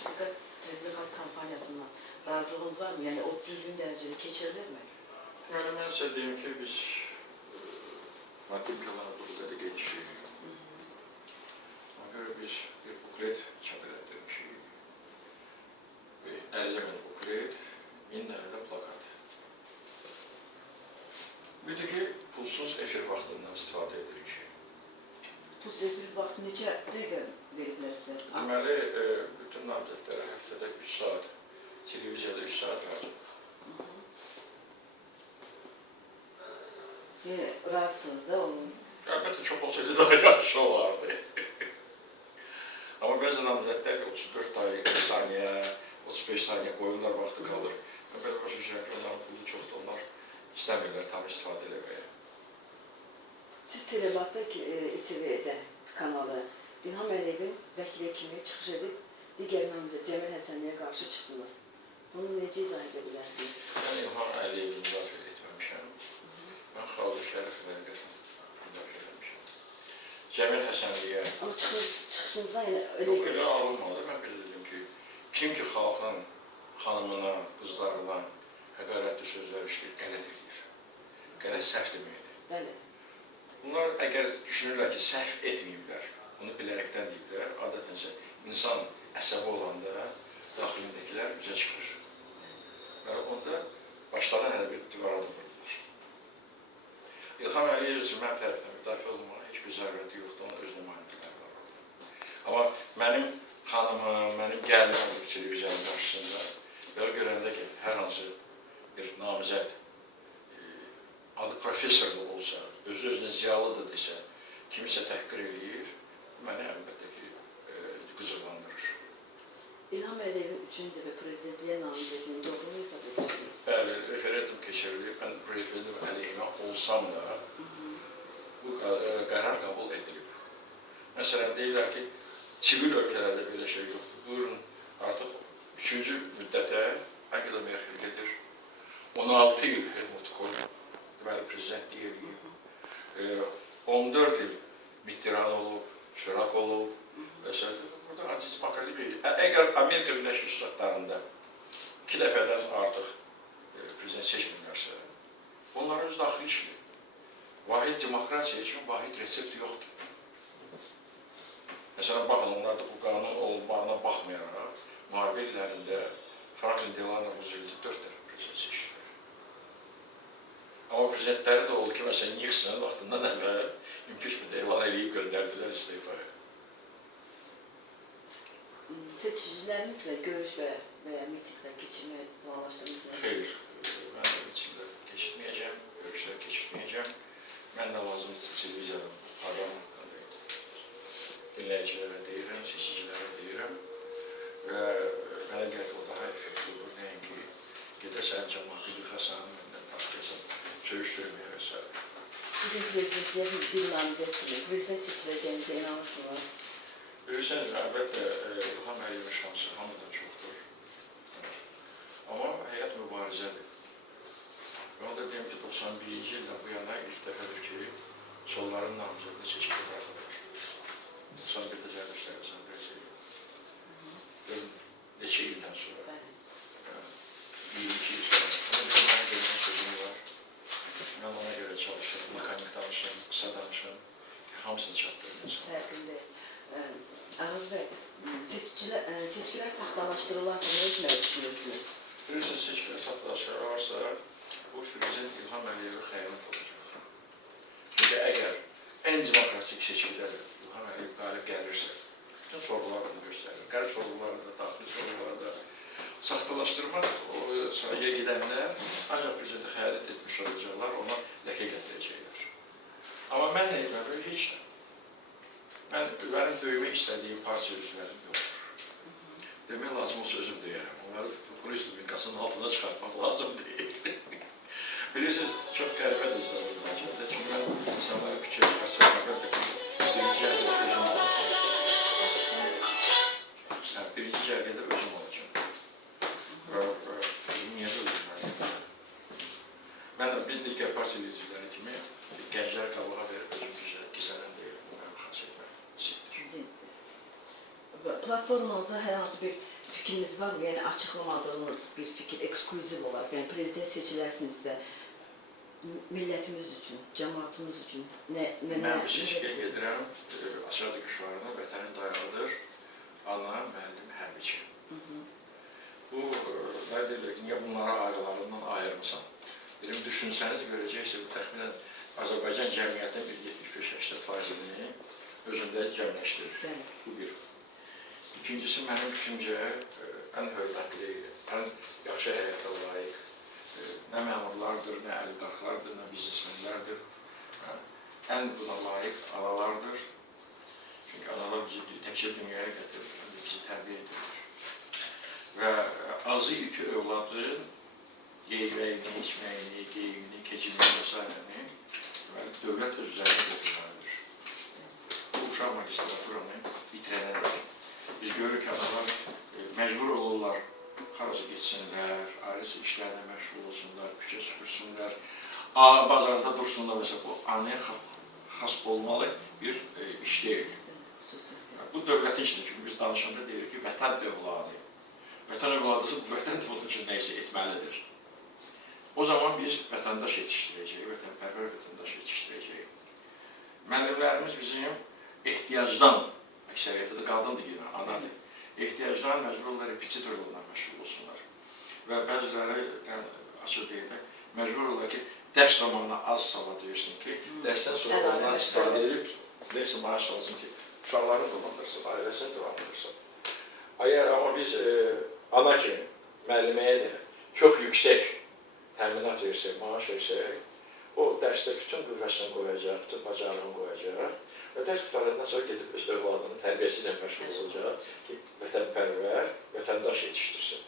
sertifikat təbliğat kampaniyasından razılığınız var mı? Yəni o düzgün dərəcədə keçirilirmi? Yəni mən sizə deyim ki, biz maddi imkanlarla dolu geçirik. Ona göre biz bir buklet çap etdirmişik. 50 min buklet, 1000 dənə də plakat. Bir də ki, pulsuz efir vaxtından istifadə edirik. Pulsuz efir vaxtı neçə dəqiqə veriblər sizə? Deməli, bütün namizədlərə həftədə 3 saat, televiziyada 3 saat lazım. Razısınız da onun? Əlbəttə, çox olsaydı daha yaxşı olardı. Amma bəzi namizədlər 34 saniyə, 35 saniyə qoyurlar, vaxtı qalır. Mən belə başa düşürəm ki, onların pulu çoxdur, onlar istəmirlər tam istifadə eləməyə. Siz telebatda ki, İTV-də kanalı İlham Əliyevin vəkili kimi çıxış edib, digər namizəd Cəmil Həsənliyə qarşı çıxdınız. Bunu necə izah edə bilərsiniz? Mən İlham Əliyevi müdafiə etməmişəm. Mən Xalq Şəriflə müdafiə etmişəm. Cəmil Həsənliyə... Amma çıxışınızdan elə yox, elə alınmadı. Mən belə dedim ki, kim ki xalqın xanımına, qızlarına həqarətli sözlər işləyir, qələt edir. Qələt səhv deməkdir. Bəli. Bunlar əgər düşünürlər ki, səhv etməyiblər, bunu bilərəkdən deyiblər, adətən insan əsəbi olanda daxilindəkilər üzə çıxır. Və onda başlarına hələ bir divara da vururlar. İlham Əliyev üçün mən tərəfindən müdafiə olunmağa heç bir zərurəti yoxdur, onun öz nümayəndələri var orada. Amma mənim xanımım, mənim gəlinim televiziyanın qarşısında belə görəndə ki, hər hansı bir namizəd adı professorlu olsa, özü-özünə ziyalıdır desə, kimisə təhqir edir, məni əlbəttə ki, qıcıqlandırır. İlham Əliyevin 3-cü dəfə prezidentliyə namizədinin doğrunu hesab edirsiniz? Bəli, referendum keçirilir. Mən referendum əleyhinə olsam da bu qərar qəbul edilib. Məsələn, deyirlər ki, sivil ölkələrdə belə şey yoxdur. Buyurun, artıq 3-cü müddətə Angela Merkel gedir. 16 il Helmut Kohl deməli prezidentlik eləyib. 14 il Mitterrand olub, Şirak olub və s. Burada anti-demokratik bir... Əgər Amerika Birləşmiş Ştatlarında 2 dəfədən artıq prezident seçmirlərsə, onların öz daxili işdir. Vahid demokrasiya üçün vahid resept yoxdur. Məsələn, baxın, onlar da bu qanun olmağına baxmayaraq, müharibə illərində Franklin Delano Roosevelt 4 dəfə prezident seçdilər. Amma prezidentləri də oldu ki, məsələn, Nixon vaxtından əvvəl impeachment elan eləyib göndərdilər istefaya. Seçicilərinizlə görüş və ya mitinglər keçirməyə planlaşdırmışsınız? Xeyr, mən də mitinglər keçirməyəcəm, görüşlər keçirməyəcəm. Mən də lazımdır televiziyadan, parlamentdən dinləyicilərə deyirəm, seçicilərə deyirəm və mənə gəlir o daha effektiv olur, nəinki gedəsən cəmaatı yıxasan, məndən partiyasın söyüşdürməyə və s. Sizin prezidentliyə bir namizət kimi, prezident seçiləcəyinizə inanırsınız? Bilirsiniz, əlbəttə, İlham Əliyevin şansı hamıdan çoxdur. Amma həyat mübarizədir. Və onu da deyim ki, 91-ci ildən bu yana ilk dəfədir ki, solların namizədini seçkilə bıraxılır. 91-də zərdüşlər qazandırsın. Neçə ildən sonra? 22 il sonra. Ona görə mənə gələn sözüm var. Mən ona görə çalışırım, mekanik danışırım, qısa danışırım. Hamısını çatdırım insan. Fərqində. Ağız bəy, seçkilər saxtalaşdırılarsa nə etməyə düşünürsünüz? Bilirsiniz, seçkilər saxtalaşdırılarsa, bu prezident İlham Əliyevi xəyanət olacaq. Çünki əgər ən demokratik seçkilərdə İlham Əliyev qalib gəlirsə, bütün sorğularını göstərir. Qərb sorğularında, daxili sorğularda saxtalaşdırmaq o sıraya gedəndə ancaq prezidenti xəyanət etmiş olacaqlar, ona ləkə gətirəcəklər. Amma mən nə etməliyim? Heç nə. Mənim döymək istədiyim partiya üzvlərim yoxdur. Demək lazım olsa özüm döyərəm. Onları respublikasının altına çıxartmaq lazım deyil. Bilirsiniz, çox qəribə düzdür bu məcəldə. Çünki mən insanlara fikir çıxarsam, əlbəttə ki, birinci cərgədə özüm olacaq. Birinci cərgədə özüm olacaq. Niyə döyürəm? Mən bir digər partiya üzvləri kimi gənclər qabağa verib özüm gizlənən deyirəm. Platformanıza hər hansı bir fikriniz var mı? Yani açıklamadığınız bir fikir, ekskluziv olarak. Yani prezident seçilərsinizsə, millətimiz üçün, cəmaatımız üçün Mən bir seçkiyə gedirəm, Aşağı Quşlarına vətənin dayağıdır, ana, müəllim, hərbiçi. Bu, nə deyirlər ki, niyə bunları ayrılarından ayırmısan? Dedim, düşünsəniz görəcəksiniz, bu təxminən Azərbaycan cəmiyyətinin bir 75-80%-ni özündə cəmləşdirir. Bu bir. İkincisi, mənim fikrimcə, ən hörmətli, ən yaxşı həyata layiq, nə məmurlardır, nə əliqarxlardır, nə biznesmenlərdir. Ən buna layiq analardır. Çünki analar bizi təkcə dünyaya gətirir, bizi tərbiyə edir. Və azı iki övladın yeyirəyini, içməyini, geyimini, keçimini və s. Dövlət öz üzərində qoyulmalıdır. Bu uşaq magistraturanı bitirənədir. Biz görürük ki, analar məcbur olurlar, harası geçsinlər, ailesi işlərlə məşğul olsunlar, küçə süpürsünlər, bazarda dursunlar və bu anaya xas olmalı bir iş deyil. Bu dövlətin işidir, çünki biz danışanda deyirik ki, vətən övladı. Vətən övladısı bu vətən bunun üçün neysə etməlidir. O zaman biz vətəndaş yetişdirəcəyik, vətənpərvər vətəndaş yetişdirəcəyik. Müəllimlərimiz bizim ehtiyacdan, əksəriyyəti də qadındır yine, anadır. Ehtiyacdan məcbur olurlar, repetitorlarla məşğul olsunlar. Və bəziləri, açıq deyildə, məcbur olurlar ki, dərs zamanına az savad deyirsin ki, dərsdən sonra ondan istifadə edib, neysə maaş alsın ki, uşaqlarını dolandırsın, ailəsini dolandırsın. Amma biz ana kimi, müəlliməyə də çox yüksək təminat versək, maaş versək, o dərsdə bütün qüvvəsini qoyacaq, bütün bacarığını qoyacaq və dərs qutarandan sonra gedib öz övladının tərbiyəsi ilə məşğul olacaq ki, vətənpərvər, vətəndaş yetişdirsin.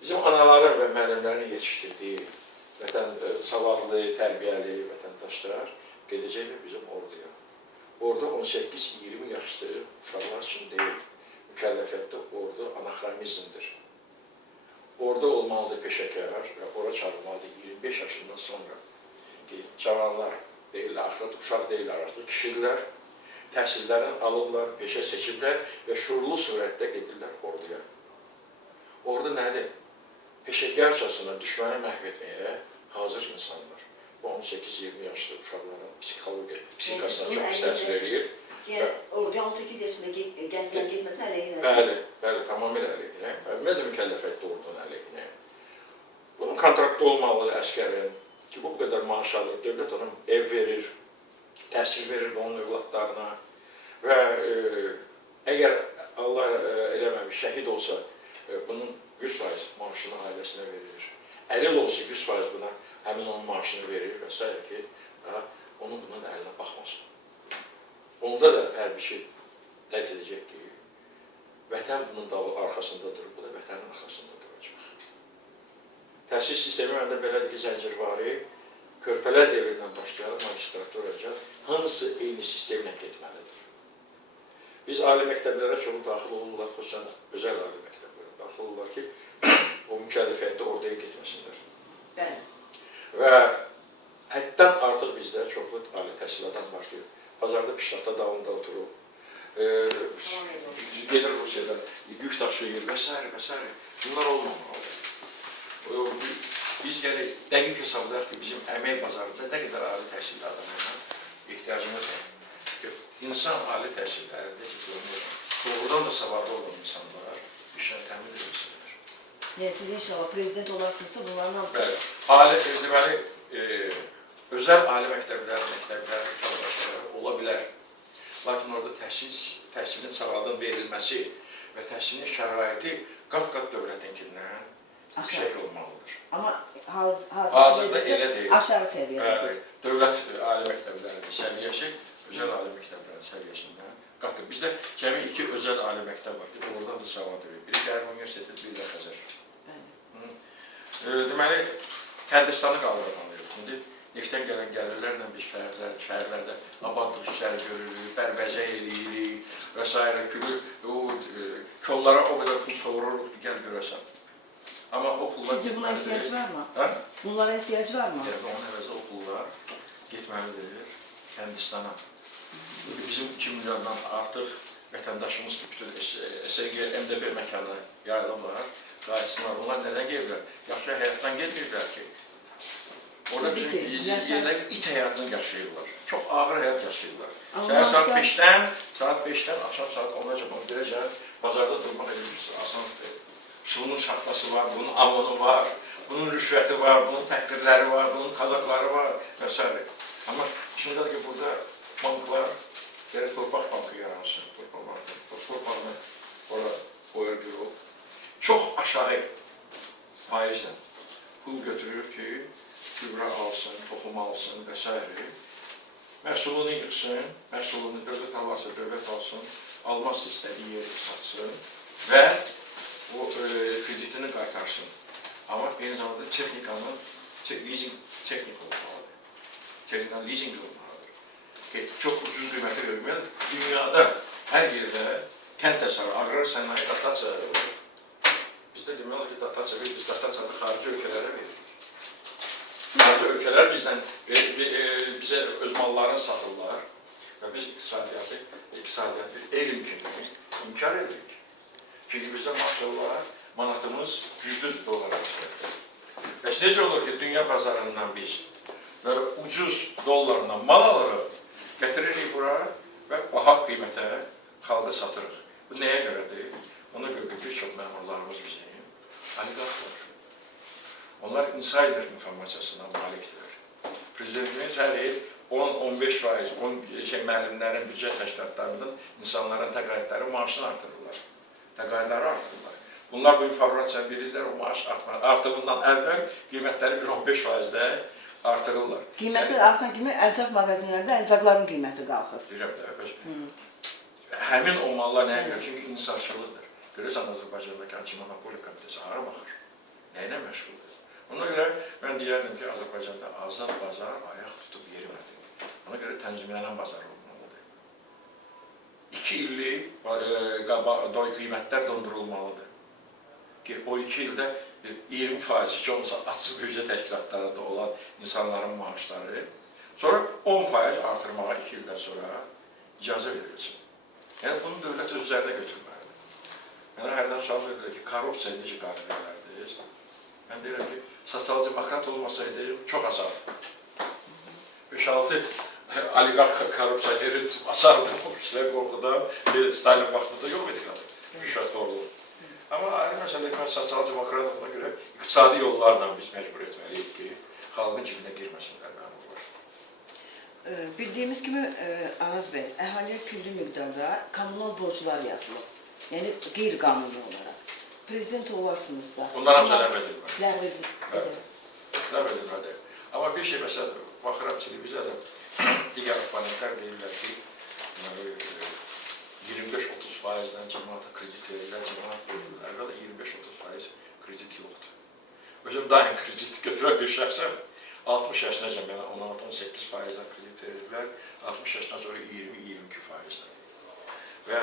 Bizim anaların və müəllimlərin yetişdirdiyi savadlı, tərbiyəli vətəndaşlar gedəcəklər bizim orduya. Orada 18-20 yaşlı uşaqlar üçün deyil, mükəlləfiyyətdə ordu anahronizmdir. Orada olmalıdır peşəkar və ora çağırmalıdır 25 yaşından sonra ki, cavanlar deyirlər, axırat uşaq deyirlər, artıq kişidirlər, təhsillərini alıblar, peşə seçiblər və şuurlu surətdə gedirlər orduya. Orada nədir? Peşəkarcasına düşməni məhv etməyə hazır insanlar. Bu 18-20 yaşlı uşaqların psixikasına çox pis təsir edir. Yəni, orada 18 yaşında gənclərin getməsinə əleyhinə. Bəli, tamamilə əleyhinə. Mən də mükəlləfiyyətdə ordunun əleyhinə. Bunun kontraktı olmalıdır əskərin ki, bu qədər maaş alır, dövlət ona ev verir, təhsil verir onun övladlarına və əgər Allah eləməmiş, şəhid olsa, bunun 100% maaşını ailəsinə verir. Əlil olsa 100% buna həmin onun maaşını verir və s. ki, onun bunun əlinə baxmasın. Onda da hərbiçi dərk edəcək ki, vətən bunun arxasında durur, bu da vətənin arxasında duracaq. Təhsil sistemi məndə belədir ki, zəncirvari, körpələr devrindən başlayaraq magistraturaca hansı eyni sistemlə getməlidir. Biz ali məktəblərə çoxu daxil olurlar, xüsusən özəl ali məktəblərə daxil olurlar ki, o mükəlləfiyyətdə oraya getməsinlər. Bəli. Və həddən artıq bizdə çoxlu ali təhsil adam var ki, bazarda pişnatda dalında oturub, gelir Rusiyadan, yük daşıyır və s. Bunlar olmamalıdır. Biz gərək dəqiq hesablar ki, bizim əmək bazarında nə qədər ali təhsilli adamlarına ehtiyacımız var. İnsan ali təhsillərində doğrudan da savadlı olan insanlar işlə təmin edilsinlər. Yəni, siz inşallah prezident olarsınızsa bunların hamısı... Bəli, deməli, özəl ali məktəblər, uşaq ola bilər. Lakin orada təhsilin savadının verilməsi və təhsilin şəraiti qat-qat dövlətinkindən yüksək olmalıdır. Amma hazırda elə deyil. Aşağı səviyyədə. Dövlət ali məktəblərinin səviyyəsi, özəl ali məktəblərin səviyyəsindən qat-qat. Bizdə cəmi 2 özəl ali məktəb var ki, oradan da savad verir. Biri Qərb Universiteti, biri də Xəzər. Deməli, Həndistanı qaldırmalıyıq. Neftdən gələn gəlirlərlə biz şəhərlərdə abadlıq işləri görürük, bərbəzə eləyirik və s. Kollara o qədər pul soğururuq ki, gəl görəsən. Amma o pullar... Sizcə buna ehtiyac var mı? Bunlara ehtiyac var mı? Onun əvəzə o pullar getməlidir Həndistana. Bizim 2 milyondan artıq vətəndaşımız ki, bütün SSG, MDB məkanına yayılıblar, qayıtsınlar. Onlar nədən gelirlər? Yaxşı həyatdan gelmirlər ki. Orada bizim yerlər it həyatını yaşayırlar. Çox ağır həyat yaşayırlar. Saat 5-dən axşam saat 10-ca bazarda durmaq edirsiniz, asandır. Şunun şaxtası var, bunun amonu var, bunun rüşvəti var, bunun təhqirləri var, bunun kazakları var və s. Amma şimdi ki burada banklar, gerek torpaq bankı yaransın, torpağını orada qoyur görür. Çox aşağı faizlə pul götürür ki, gübrə alsın, toxum alsın və s. Məhsulunu yıxsın, məhsulunu dövlət alarsa dövlət alsın, almazsa istədiyi yeri satsın və o kreditini qaytarsın. Amma eyni zamanda texnikanın leasing texnika olmalıdır. Texnikanın leasing olmalıdır. Çox ucuz qiymətə görməyən dünyada hər yerdə kənd təsarrufu, aqrar sənaye dotasiya olur. Bizdə deməli ki, dotasiya verir, biz dotasiyada xarici ölkələrə veririk. Xarici ölkələr bizdən bizə öz mallarını satırlar və biz iqtisadiyyatı elm kimi inkar edirik. Çünki bizdə maşallah manatımız %100 dolara çıxır. Bəs necə olur ki, dünya bazarından biz böyle ucuz dollarla mal alırıq, getiririk bura və baha qiymətə xalqa satırıq. Bu nəyə görədir? Ona görə bir çox məmurlarımız bizim oliqarxlar. Onlar insider informasiyasına malikdir. Prezidentimiz hər il 10-15% müəllimlərin, büdcə təşkilatlarının, insanların təqaüdləri maaşını artırırlar. Təqaüdləri artırırlar. Bunlar bu informasiya bilirlər, o maaş artımından əvvəl qiymətləri 1-15%-də artırırlar. Qiymətlər artan kimi ərzaq mağazinlərdə ərzaqların qiyməti qalxır. Deyirəm də, həmin o mallar nəyə görə? Çünki insafçılıdır. Görürsən, Azərbaycandakı anti-monopoliya komitesi hara baxır? Nəylə məşğuldur? Ona görə mən deyərdim ki, Azərbaycanda azad bazar ayaq tutub yerimədi. Ona görə tənzimlənən bazar olmalıdır. 2 illik qiymətlər dondurulmalıdır. Ki, o 2 ildə 20% ki, olsa açıq büdcə təşkilatlarında olan insanların maaşları, sonra 10% artırmağa 2 ildən sonra icazə verilsin. Yəni, bunu dövlət öz üzərində götürməlidir. Mənə hərdən sual verilir ki, korrupsiya necə qarşı edərdiniz? Mən deyirəm ki, sosial-demokrat olmasaydı çox azaldı. 5-6 oliqarx korrupsiyoneri asardı. Sizə qorxudan Stalin vaxtında yox idi qalır. Rüşvət doğruluğu. Amma ayrı məsələ mən sosial-demokrat olduğuna görə iqtisadi yollarla biz məcbur etməliyik ki, xalqın cibinə girməsinlər məmurlar. Bildiyimiz kimi, Araz bəy, əhaliyə küllü miqdarda kommunal borclar yazılıb. Yəni, qeyri-qanuni olaraq. Prezident olarsınızsa... Bunlar hamısı ləğv edilməli. Ləğv edilməli. Ləğv edilməli. Amma bir şey məsələ, baxıram televiziyada, digər oponentlər deyirlər ki, 25-30%-dən cəmaata kredit verirlər, cəmaat borcludur. Əvvələ 25-30% kredit yoxdur. Özüm daim kredit götürən bir şəxsəm, 60 yaşınca mənə 16-18%-dən kredit verirlər, 60 yaşından sonra 20-22%-dən. Və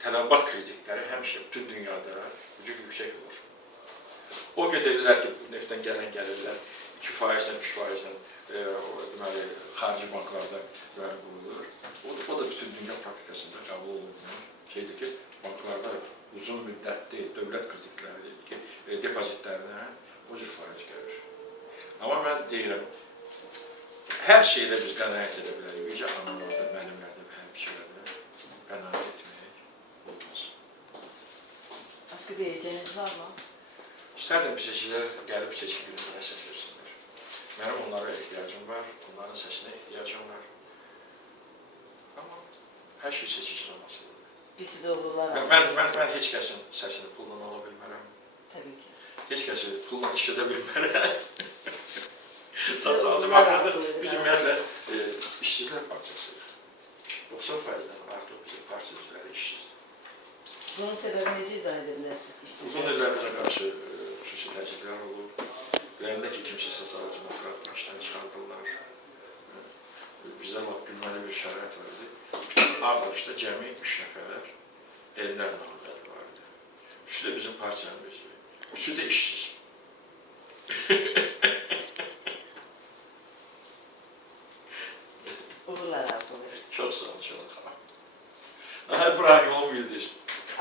tələbat kreditləri həmişə bütün dünyada ucuz yüksək olur. O gedirlər ki, neftdən gələn gəlirlər 2%-dən, 3%-dən xarici banklarda qoyulur. O da bütün dünya praktikasında qəbul olunmuyor. Şeydir ki, banklarda uzun müddətli dövlət kreditləri, depozitlərinə o cür faiz gəlir. Amma mən deyirəm, hər şeylə biz qənaət edə bilərik. Vicə anamlarda, müəllimlərdə və həmçilərdə qənaət etmək olmaz. Başqa deyəcəyiniz var mı? İstərdim ki, seçicilər gəlib seçkilərə səs versinlər. Mənim onlara ehtiyacım var, onların səsinə ehtiyacım var. Amma hər şey seçicilə olmasıdır. Biz sizə uğurlar alırıq. Mən heç kəsin səsini pulla ala bilmərəm. Təbii ki. Heç kəsi pulla işlədə bilmərəm. Sosial-demokratda biz ümumiyyətlə işçilər parçasıdır. 90%-dən artıq bizim partiya üzrəli işçidir. Bunun səbəbi necə izah edə bilərsiniz? Uzun illərimizə qarşı xüsusi təcridlər olub. Biləndə ki, kimsə sosial-demokrat başdan çıxardırlar. Bizdə lap gülməli bir şərait var idi. Ağrıqda cəmi 3 nəfər elmlər məlumatı var idi. Üçü də bizim partiyanın üzvü. Üçü də işsiz.